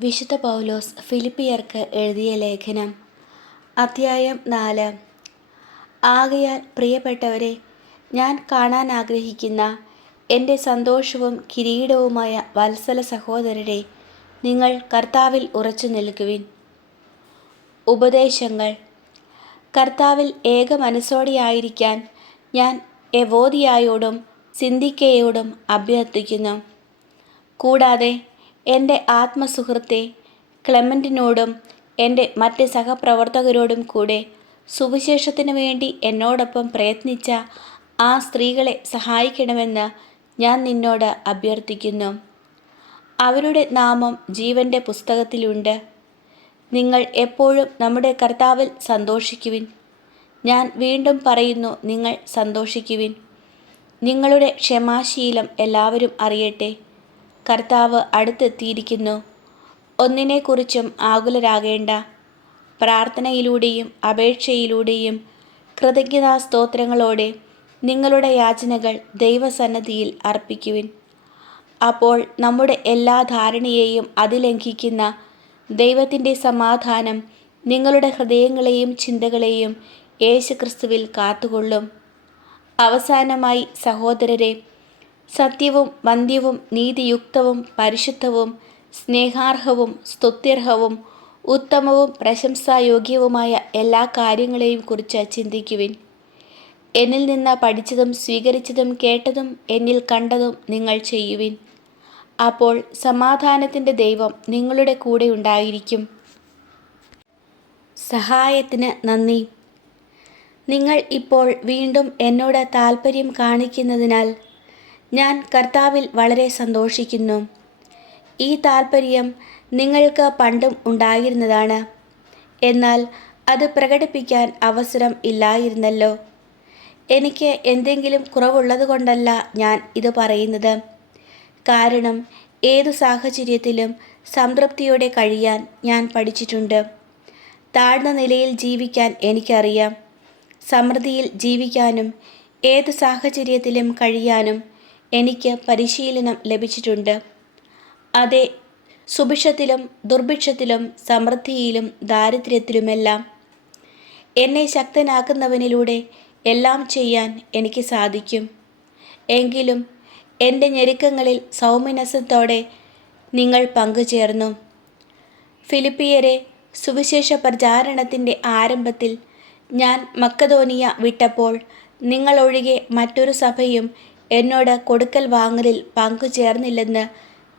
വിശുദ്ധ പൗലോസ് ഫിലിപ്പിയർക്ക് എഴുതിയ ലേഖനം അധ്യായം 4. ആകയാൽ പ്രിയപ്പെട്ടവരെ, ഞാൻ കാണാൻ ആഗ്രഹിക്കുന്ന എൻ്റെ സന്തോഷവും കിരീടവുമായ വത്സല സഹോദരരെ, നിങ്ങൾ കർത്താവിൽ ഉറച്ചു നിൽക്കുവിൻ. ഉപദേശങ്ങൾ. കർത്താവിൽ ഏക മനസ്സോടെയായിരിക്കാൻ ഞാൻ എവോദിയായോടും സിന്ധിക്കയോടും അഭ്യർത്ഥിക്കുന്നു. കൂടാതെ എൻ്റെ ആത്മസുഹൃത്തെ ക്ലെമൻറ്റിനോടും എൻ്റെ മറ്റ് സഹപ്രവർത്തകരോടും കൂടെ സുവിശേഷത്തിനു വേണ്ടി എന്നോടൊപ്പം പ്രയത്നിച്ച ആ സ്ത്രീകളെ സഹായിക്കണമെന്ന് ഞാൻ നിന്നോട് അഭ്യർത്ഥിക്കുന്നു. അവരുടെ നാമം ജീവൻ്റെ പുസ്തകത്തിലുണ്ട്. നിങ്ങൾ എപ്പോഴും നമ്മുടെ കർത്താവിൽ സന്തോഷിക്കുവിൻ. ഞാൻ വീണ്ടും പറയുന്നു, നിങ്ങൾ സന്തോഷിക്കുവിൻ. നിങ്ങളുടെ ക്ഷമാശീലം എല്ലാവരും അറിയട്ടെ. കർത്താവ് അടുത്തെത്തിയിരിക്കുന്നു. ഒന്നിനെക്കുറിച്ചും ആകുലരാകേണ്ട. പ്രാർത്ഥനയിലൂടെയും അപേക്ഷയിലൂടെയും കൃതജ്ഞതാസ്തോത്രങ്ങളോടെ നിങ്ങളുടെ യാചനകൾ ദൈവസന്നിധിയിൽ അർപ്പിക്കുവിൻ. അപ്പോൾ നമ്മുടെ എല്ലാ ധാരണയെയും അതിലംഘിക്കുന്ന ദൈവത്തിൻ്റെ സമാധാനം നിങ്ങളുടെ ഹൃദയങ്ങളെയും ചിന്തകളെയും യേശുക്രിസ്തുവിൽ കാത്തുകൊള്ളും. അവസാനമായി സഹോദരരെ, സത്യവും വന്ധ്യവും നീതിയുക്തവും പരിശുദ്ധവും സ്നേഹാർഹവും സ്തുത്യർഹവും ഉത്തമവും പ്രശംസായോഗ്യവുമായ എല്ലാ കാര്യങ്ങളെയും കുറിച്ച് ചിന്തിക്കുവിൻ. എന്നിൽ നിന്ന് പഠിച്ചതും സ്വീകരിച്ചതും കേട്ടതും എന്നിൽ കണ്ടതും നിങ്ങൾ ചെയ്യുവിൻ. അപ്പോൾ സമാധാനത്തിൻ്റെ ദൈവം നിങ്ങളുടെ കൂടെ ഉണ്ടായിരിക്കും. സഹായത്തിന് നന്ദി. നിങ്ങൾ ഇപ്പോൾ വീണ്ടും എന്നോട് താൽപ്പര്യം കാണിക്കുന്നതിനാൽ ഞാൻ കർത്താവിൽ വളരെ സന്തോഷിക്കുന്നു. ഈ താൽപ്പര്യം നിങ്ങൾക്ക് പണ്ടും ഉണ്ടായിരുന്നതാണ്. എന്നാൽ അത് പ്രകടിപ്പിക്കാൻ അവസരം ഇല്ലായിരുന്നല്ലോ. എനിക്ക് എന്തെങ്കിലും കുറവുള്ളതുകൊണ്ടല്ല ഞാൻ ഇത് പറയുന്നത്. കാരണം ഏതു സാഹചര്യത്തിലും സംതൃപ്തിയോടെ കഴിയാൻ ഞാൻ പഠിച്ചിട്ടുണ്ട്. താഴ്ന്ന നിലയിൽ ജീവിക്കാൻ എനിക്കറിയാം. സമൃദ്ധിയിൽ ജീവിക്കാനും ഏതു സാഹചര്യത്തിലും കഴിയാനും എനിക്ക് പരിശീലനം ലഭിച്ചിട്ടുണ്ട്. അതെ, സുഭിക്ഷത്തിലും ദുർഭിക്ഷത്തിലും സമൃദ്ധിയിലും ദാരിദ്ര്യത്തിലുമെല്ലാം എന്നെ ശക്തനാക്കുന്നവനിലൂടെ എല്ലാം ചെയ്യാൻ എനിക്ക് സാധിക്കും. എങ്കിലും എൻ്റെ ഞെരുക്കങ്ങളിൽ സൗമ്യനസ്യത്തോടെ നിങ്ങൾ പങ്കുചേർന്നു. ഫിലിപ്പിയരെ, സുവിശേഷ പ്രചാരണത്തിൻ്റെ ആരംഭത്തിൽ ഞാൻ മക്കതോനിയ വിട്ടപ്പോൾ നിങ്ങളൊഴികെ മറ്റൊരു സഭയും എന്നോട് കൊടുക്കൽ വാങ്ങലിൽ പങ്കുചേർന്നില്ലെന്ന്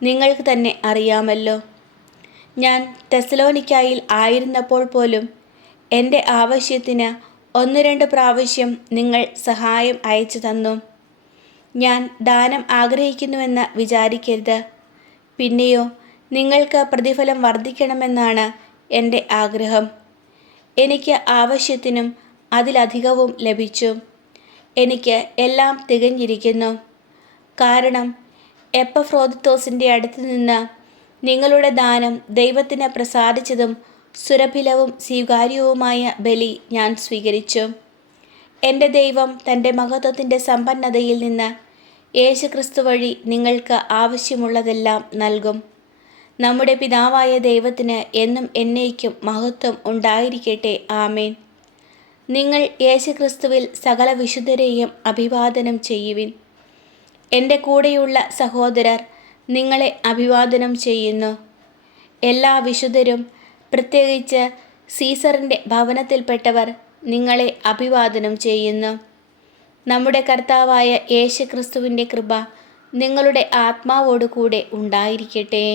നിങ്ങൾക്ക് തന്നെ അറിയാമല്ലോ. ഞാൻ തെസലോനിക്കായിൽ ആയിരുന്നപ്പോൾ പോലും എൻ്റെ ആവശ്യത്തിന് 1-2 പ്രാവശ്യം നിങ്ങൾ സഹായം അയച്ചു തന്നു. ഞാൻ ദാനം ആഗ്രഹിക്കുന്നുവെന്ന് വിചാരിക്കരുത്. പിന്നെയോ നിങ്ങൾക്ക് പ്രതിഫലം വർദ്ധിക്കണമെന്നാണ് എൻ്റെ ആഗ്രഹം. എനിക്ക് ആവശ്യത്തിനും അതിലധികവും ലഭിച്ചു. എനിക്ക് എല്ലാം തികഞ്ഞിരിക്കുന്നു. കാരണം എപ്പഫ്രോദിത്തോസിൻ്റെ അടുത്ത് നിന്ന് നിങ്ങളുടെ ദാനം ദൈവത്തിന് പ്രസാദിച്ചതും സുരഭിലവും സ്വീകാര്യവുമായ ബലി ഞാൻ സ്വീകരിച്ചു. എൻ്റെ ദൈവം തൻ്റെ മഹത്വത്തിൻ്റെ സമ്പന്നതയിൽ നിന്ന് യേശുക്രിസ്തു വഴി നിങ്ങൾക്ക് ആവശ്യമുള്ളതെല്ലാം നൽകും. നമ്മുടെ പിതാവായ ദൈവത്തിന് എന്നും എന്നേക്കും മഹത്വം ഉണ്ടായിരിക്കട്ടെ. ആമേൻ. നിങ്ങൾ യേശുക്രിസ്തുവിൽ സകല വിശുദ്ധരെയും അഭിവാദനം ചെയ്യുവിൻ. എൻ്റെ കൂടെയുള്ള സഹോദരർ നിങ്ങളെ അഭിവാദനം ചെയ്യുന്നു. എല്ലാ വിശുദ്ധരും, പ്രത്യേകിച്ച് സീസറിൻ്റെ ഭവനത്തിൽപ്പെട്ടവർ നിങ്ങളെ അഭിവാദനം ചെയ്യുന്നു. നമ്മുടെ കർത്താവായ യേശുക്രിസ്തുവിൻ്റെ കൃപ നിങ്ങളുടെ ആത്മാവോടു കൂടെ ഉണ്ടായിരിക്കട്ടെ.